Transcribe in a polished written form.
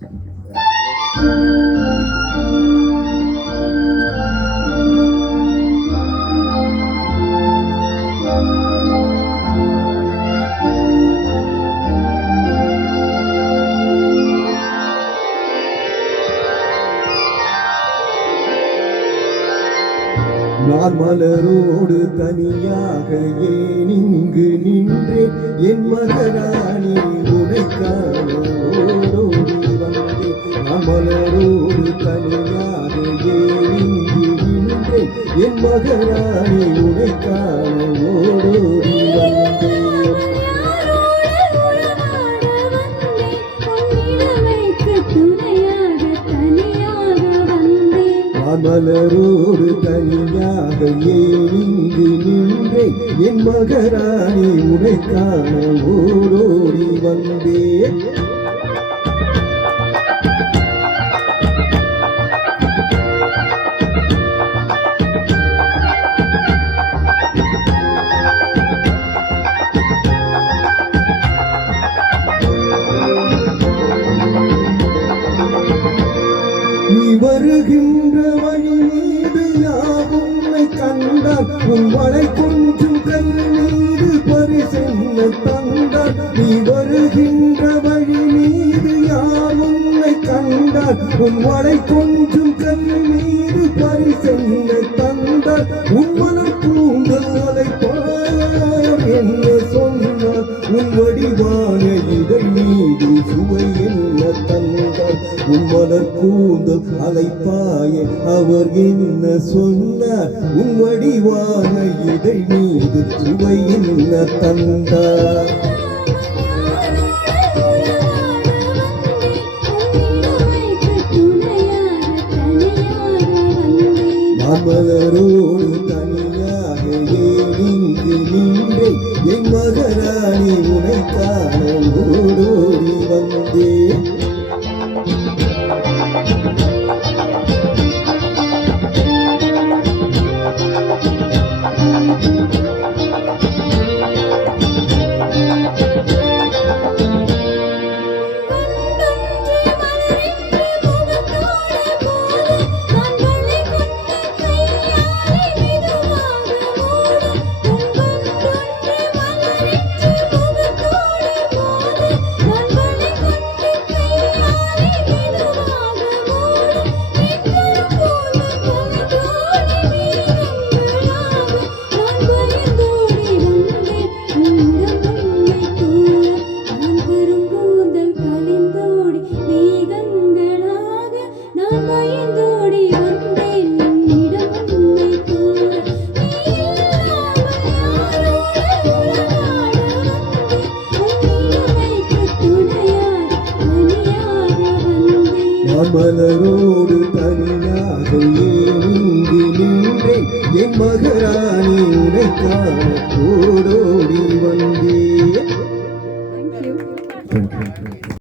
நான் மலரோடு தனியாக ஏன் இங்கு நின்றேன் என் மகராணி உனைக்கான ஓடோடி வந்தேன். நான் மலரோடு தனியாக ஏன் இங்கு நின்றேன் என் மகராணி உனைக்கான ஓடோடி வந்தேன். மலரோடு தனியாக ஏன் இங்கு நின்றேன் என் மகராணி உனைக்கான ஓடோடி வந்தேன். நீ வருகின்ற வழி மீது யாவுன்னை கண்டால் உன் வளை கொஞ்சம் கை மீது பரிசென்ன தந்தால். நீ வருகின்ற வழி மீது யாவுன்னை கண்டால் உன் வளை கொஞ்சம் கை மீது பரிசென்ன தந்தால். உன் மலர் கூந்தல் அலைப்பார் என்ன சொன்னால் உன் வடிவான இதழ் மீது சுவை என்ன தந்தால். உன் மலர் கூந்தல் அலைப்பாய அவர் என்ன சொன்னார் உன் வடிவான இதழ் மீது சுவை என்ன தந்தார். மலரோடு தனியாக ஏன் இங்கு நின்றேன் என் மகராணி உனைக்கான ஓடோடி வந்தேன். மலரோடு தனியாக ஏன் இங்கு நின்றேன் என் மகராணி உனைக்கான ஓடோடி வந்தேன்.